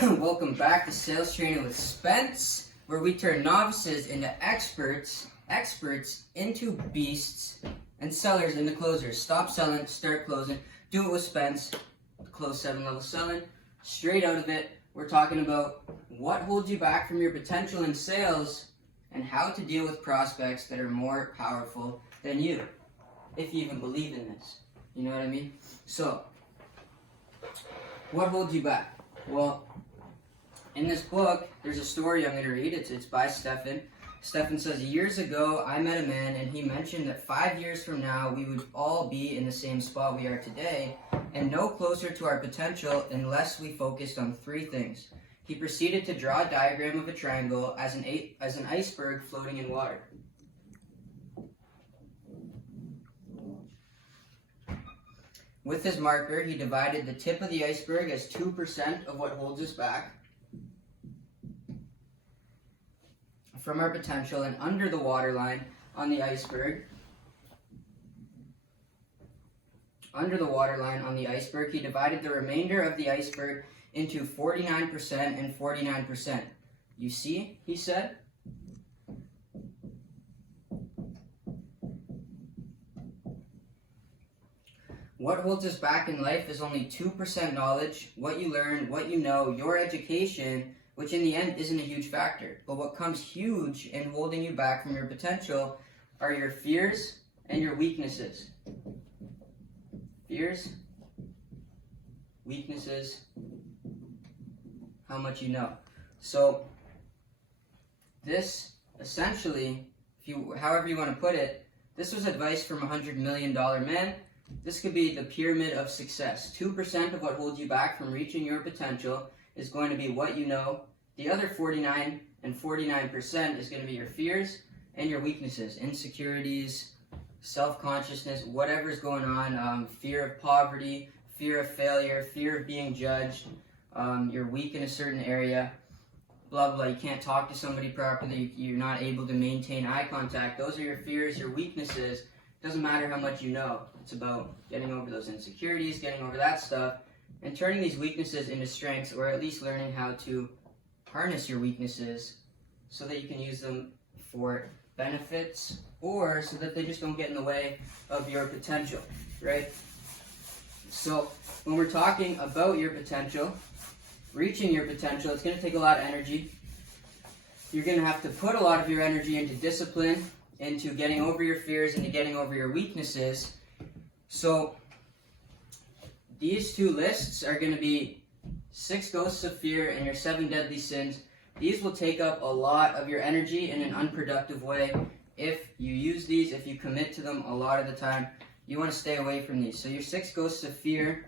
Welcome back to Sales Training with Spence, where we turn novices into experts into beasts, and sellers into closers. Stop selling, start closing. Do it with Spence. Close 7-level selling. Straight out of it, we're talking about what holds you back from your potential in sales and how to deal with prospects that are more powerful than you, if you even believe in this. You know what I mean? So, what holds you back? Well, in this book, there's a story I'm going to read. It's by Stefan. Stefan says, years ago, I met a man, and he mentioned that 5 years from now, we would all be in the same spot we are today, and no closer to our potential unless we focused on 3 things. He proceeded to draw a diagram of a triangle as an iceberg floating in water. With his marker, he divided the tip of the iceberg as 2% of what holds us back from our potential, and under the waterline on the iceberg, he divided the remainder of the iceberg into 49% and 49%. You see, he said, what holds us back in life is only 2% knowledge, what you learn, what you know, your education, which in the end isn't a huge factor. But what comes huge in holding you back from your potential are your fears and your weaknesses. Fears, weaknesses, how much you know. So this essentially, however you want to put it, this was advice from a $100 million man. This could be the pyramid of success. 2% of what holds you back from reaching your potential is going to be what you know. The other 49 and 49% is going to be your fears and your weaknesses, insecurities, self-consciousness, whatever's going on, fear of poverty, fear of failure, fear of being judged, you're weak in a certain area, blah, blah, you can't talk to somebody properly, you're not able to maintain eye contact. Those are your fears, your weaknesses. Doesn't matter how much you know. It's about getting over those insecurities, getting over that stuff, and turning these weaknesses into strengths, or at least learning how to harness your weaknesses so that you can use them for benefits, or so that they just don't get in the way of your potential, right? So when we're talking about your potential, reaching your potential, it's going to take a lot of energy. You're going to have to put a lot of your energy into discipline, into getting over your fears, into getting over your weaknesses. So these 2 lists are going to be 6 ghosts of fear and your 7 deadly sins. These will take up a lot of your energy in an unproductive way. If you use these, if you commit to them a lot of the time, you want to stay away from these. So your 6 ghosts of fear,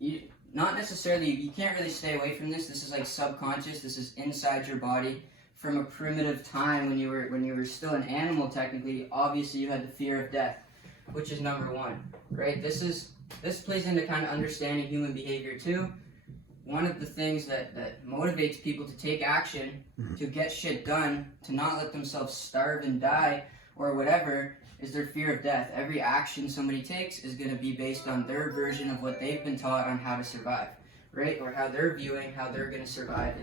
you can't really stay away from this. This is like subconscious. This is inside your body. From a primitive time when you were still an animal, technically, obviously you had the fear of death, which is number 1, right? This plays into kind of understanding human behavior too. One of the things that motivates people to take action, to get shit done, to not let themselves starve and die or whatever, is their fear of death. Every action somebody takes is going to be based on their version of what they've been taught on how to survive, right? Or how they're viewing how they're going to survive.